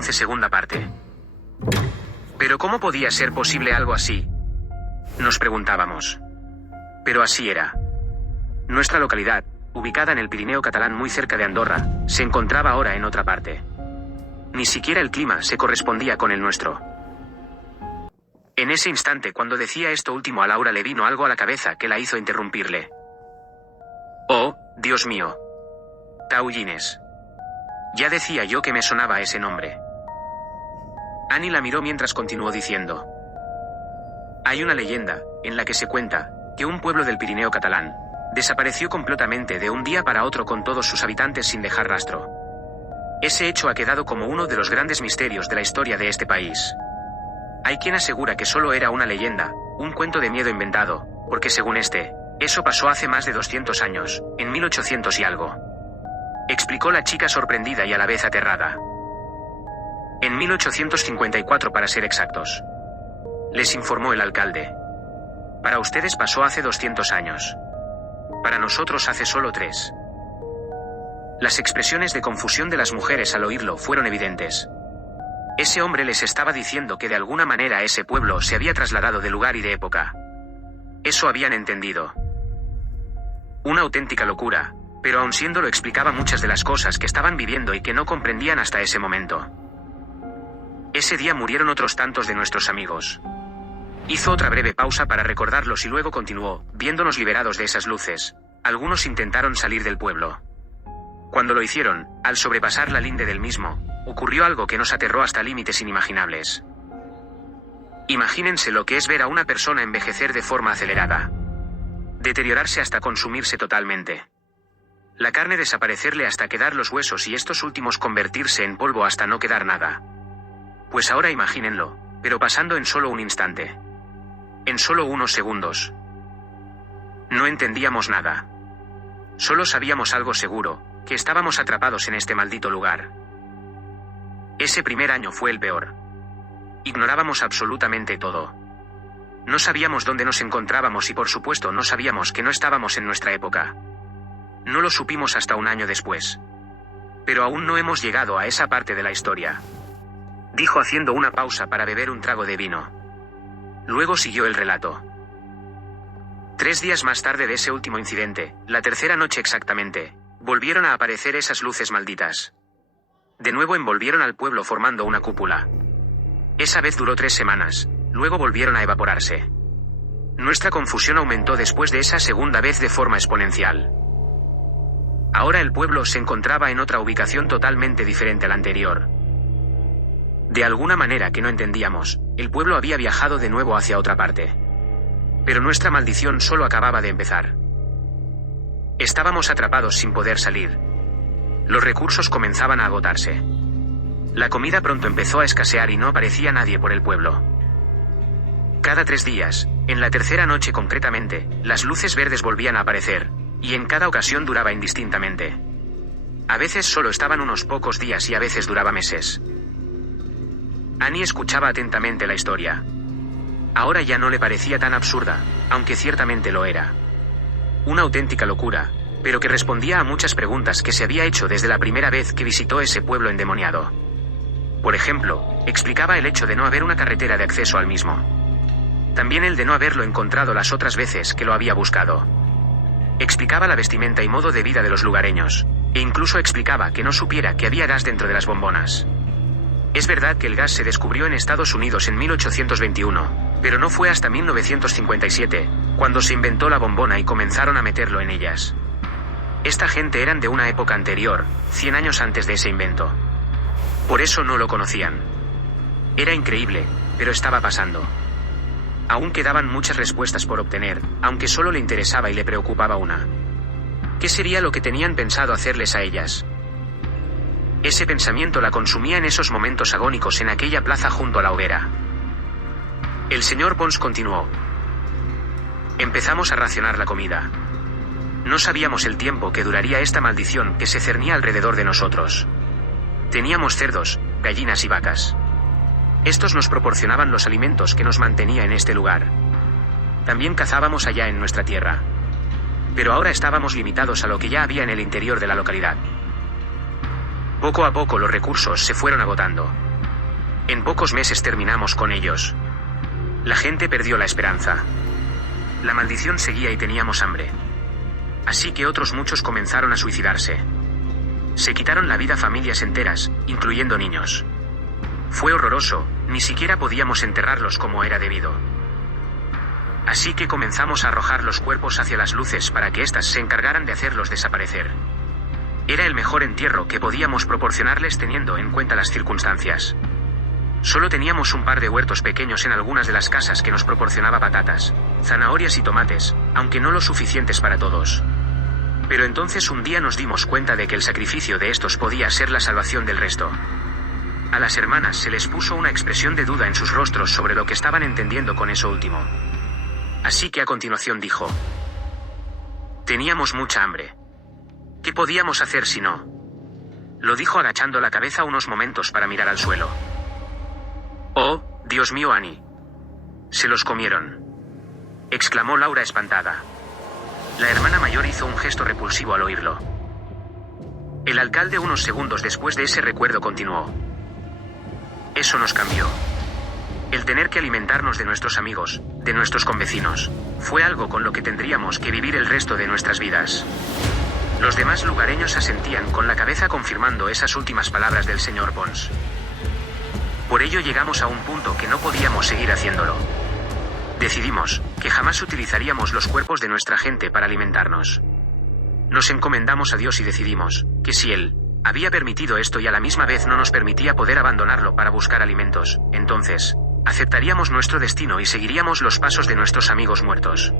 11 segunda parte. ¿Pero cómo podía ser posible algo así? Nos preguntábamos. Pero así era. Nuestra localidad, ubicada en el Pirineo catalán muy cerca de Andorra, se encontraba ahora en otra parte. Ni siquiera el clima se correspondía con el nuestro. En ese instante, cuando decía esto último, a Laura le vino algo a la cabeza que la hizo interrumpirle. Oh, Dios mío. Taulines. Ya decía yo que me sonaba ese nombre. Annie la miró mientras continuó diciendo. Hay una leyenda, en la que se cuenta, que un pueblo del Pirineo catalán desapareció completamente de un día para otro con todos sus habitantes sin dejar rastro. Ese hecho ha quedado como uno de los grandes misterios de la historia de este país. Hay quien asegura que solo era una leyenda, un cuento de miedo inventado, porque según eso pasó hace más de 200 años, en 1800 y algo. Explicó la chica sorprendida y a la vez aterrada. En 1854 para ser exactos. Les informó el alcalde. Para ustedes pasó hace 200 años. Para nosotros hace solo 3. Las expresiones de confusión de las mujeres al oírlo fueron evidentes. Ese hombre les estaba diciendo que de alguna manera ese pueblo se había trasladado de lugar y de época. Eso habían entendido. Una auténtica locura, pero aun siendo lo explicaba muchas de las cosas que estaban viviendo y que no comprendían hasta ese momento. Ese día murieron otros tantos de nuestros amigos. Hizo otra breve pausa para recordarlos y luego continuó, viéndonos liberados de esas luces. Algunos intentaron salir del pueblo. Cuando lo hicieron, al sobrepasar la linde del mismo, ocurrió algo que nos aterró hasta límites inimaginables. Imagínense lo que es ver a una persona envejecer de forma acelerada. Deteriorarse hasta consumirse totalmente. La carne desaparecerle hasta quedar los huesos y estos últimos convertirse en polvo hasta no quedar nada. Pues ahora imagínenlo, pero pasando en solo un instante. En solo unos segundos. No entendíamos nada. Solo sabíamos algo seguro, que estábamos atrapados en este maldito lugar. Ese primer año fue el peor. Ignorábamos absolutamente todo. No sabíamos dónde nos encontrábamos y por supuesto no sabíamos que no estábamos en nuestra época. No lo supimos hasta un año después. Pero aún no hemos llegado a esa parte de la historia. Dijo haciendo una pausa para beber un trago de vino. Luego siguió el relato. 3 días más tarde de ese último incidente, la tercera noche exactamente, volvieron a aparecer esas luces malditas. De nuevo envolvieron al pueblo formando una cúpula. Esa vez duró 3 semanas, luego volvieron a evaporarse. Nuestra confusión aumentó después de esa segunda vez de forma exponencial. Ahora el pueblo se encontraba en otra ubicación totalmente diferente a la anterior. De alguna manera que no entendíamos, el pueblo había viajado de nuevo hacia otra parte. Pero nuestra maldición solo acababa de empezar. Estábamos atrapados sin poder salir. Los recursos comenzaban a agotarse. La comida pronto empezó a escasear y no aparecía nadie por el pueblo. Cada 3 días, en la tercera noche concretamente, las luces verdes volvían a aparecer, y en cada ocasión duraba indistintamente. A veces solo estaban unos pocos días y a veces duraba meses. Annie escuchaba atentamente la historia. Ahora ya no le parecía tan absurda, aunque ciertamente lo era. Una auténtica locura, pero que respondía a muchas preguntas que se había hecho desde la primera vez que visitó ese pueblo endemoniado. Por ejemplo, explicaba el hecho de no haber una carretera de acceso al mismo. También el de no haberlo encontrado las otras veces que lo había buscado. Explicaba la vestimenta y modo de vida de los lugareños, e incluso explicaba que no supiera que había gas dentro de las bombonas. Es verdad que el gas se descubrió en Estados Unidos en 1821, pero no fue hasta 1957, cuando se inventó la bombona y comenzaron a meterlo en ellas. Esta gente eran de una época anterior, 100 años antes de ese invento. Por eso no lo conocían. Era increíble, pero estaba pasando. Aún quedaban muchas respuestas por obtener, aunque solo le interesaba y le preocupaba una. ¿Qué sería lo que tenían pensado hacerles a ellas? Ese pensamiento la consumía en esos momentos agónicos en aquella plaza junto a la hoguera. El señor Pons continuó. Empezamos a racionar la comida. No sabíamos el tiempo que duraría esta maldición que se cernía alrededor de nosotros. Teníamos cerdos, gallinas y vacas. Estos nos proporcionaban los alimentos que nos mantenía en este lugar. También cazábamos allá en nuestra tierra. Pero ahora estábamos limitados a lo que ya había en el interior de la localidad. Poco a poco los recursos se fueron agotando. En pocos meses terminamos con ellos. La gente perdió la esperanza. La maldición seguía y teníamos hambre. Así que otros muchos comenzaron a suicidarse. Se quitaron la vida familias enteras, incluyendo niños. Fue horroroso, ni siquiera podíamos enterrarlos como era debido. Así que comenzamos a arrojar los cuerpos hacia las luces para que éstas se encargaran de hacerlos desaparecer. Era el mejor entierro que podíamos proporcionarles teniendo en cuenta las circunstancias. Solo teníamos un par de huertos pequeños en algunas de las casas que nos proporcionaba patatas, zanahorias y tomates, aunque no lo suficientes para todos. Pero entonces un día nos dimos cuenta de que el sacrificio de estos podía ser la salvación del resto. A las hermanas se les puso una expresión de duda en sus rostros sobre lo que estaban entendiendo con eso último. Así que a continuación dijo: teníamos mucha hambre. ¿Qué podíamos hacer si no? Lo dijo agachando la cabeza unos momentos para mirar al suelo. Oh, Dios mío, Annie. Se los comieron. Exclamó Laura espantada. La hermana mayor hizo un gesto repulsivo al oírlo. El alcalde unos segundos después de ese recuerdo continuó. Eso nos cambió. El tener que alimentarnos de nuestros amigos, de nuestros convecinos, fue algo con lo que tendríamos que vivir el resto de nuestras vidas. Los demás lugareños asentían con la cabeza confirmando esas últimas palabras del señor Pons. Por ello llegamos a un punto que no podíamos seguir haciéndolo. Decidimos que jamás utilizaríamos los cuerpos de nuestra gente para alimentarnos. Nos encomendamos a Dios y decidimos que si Él había permitido esto y a la misma vez no nos permitía poder abandonarlo para buscar alimentos, entonces aceptaríamos nuestro destino y seguiríamos los pasos de nuestros amigos muertos.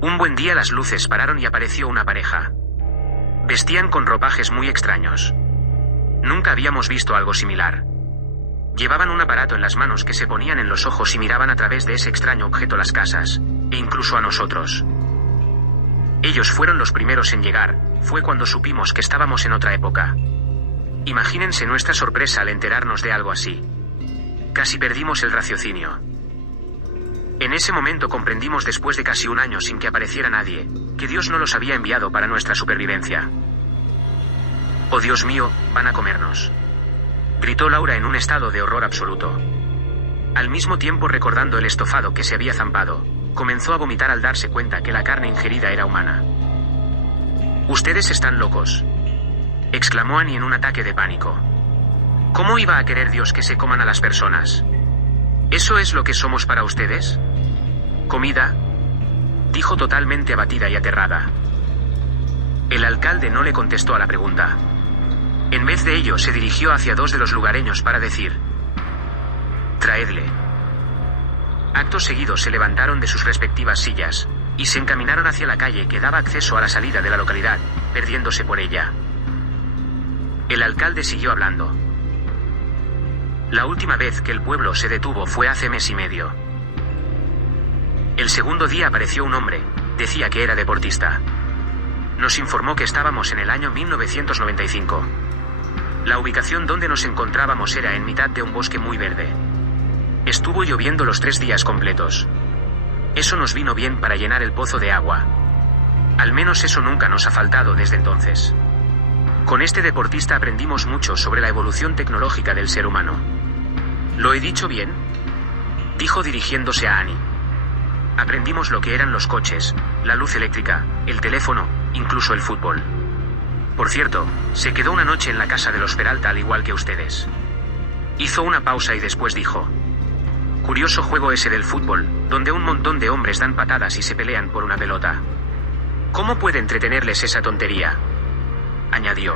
Un buen día las luces pararon y apareció una pareja. Vestían con ropajes muy extraños. Nunca habíamos visto algo similar. Llevaban un aparato en las manos que se ponían en los ojos y miraban a través de ese extraño objeto las casas, e incluso a nosotros. Ellos fueron los primeros en llegar, fue cuando supimos que estábamos en otra época. Imagínense nuestra sorpresa al enterarnos de algo así. Casi perdimos el raciocinio. En ese momento comprendimos después de casi un año sin que apareciera nadie, que Dios no los había enviado para nuestra supervivencia. Oh Dios mío, van a comernos. Gritó Laura en un estado de horror absoluto. Al mismo tiempo recordando el estofado que se había zampado, comenzó a vomitar al darse cuenta que la carne ingerida era humana. Ustedes están locos, exclamó Annie en un ataque de pánico. ¿Cómo iba a querer Dios que se coman a las personas? ¿Eso es lo que somos para ustedes? ¿Comida?, dijo totalmente abatida y aterrada. El alcalde no le contestó a la pregunta. En vez de ello se dirigió hacia dos de los lugareños para decir: traedle. Acto seguido se levantaron de sus respectivas sillas, y se encaminaron hacia la calle que daba acceso a la salida de la localidad, perdiéndose por ella. El alcalde siguió hablando. La última vez que el pueblo se detuvo fue hace mes y medio. El segundo día apareció un hombre, decía que era deportista. Nos informó que estábamos en el año 1995. La ubicación donde nos encontrábamos era en mitad de un bosque muy verde. Estuvo lloviendo los 3 días completos. Eso nos vino bien para llenar el pozo de agua. Al menos eso nunca nos ha faltado desde entonces. Con este deportista aprendimos mucho sobre la evolución tecnológica del ser humano. ¿Lo he dicho bien?, dijo dirigiéndose a Annie. Aprendimos lo que eran los coches, la luz eléctrica, el teléfono, incluso el fútbol. Por cierto, se quedó una noche en la casa de los Peralta al igual que ustedes. Hizo una pausa y después dijo: curioso juego ese del fútbol, donde un montón de hombres dan patadas y se pelean por una pelota. ¿Cómo puede entretenerles esa tontería?, añadió.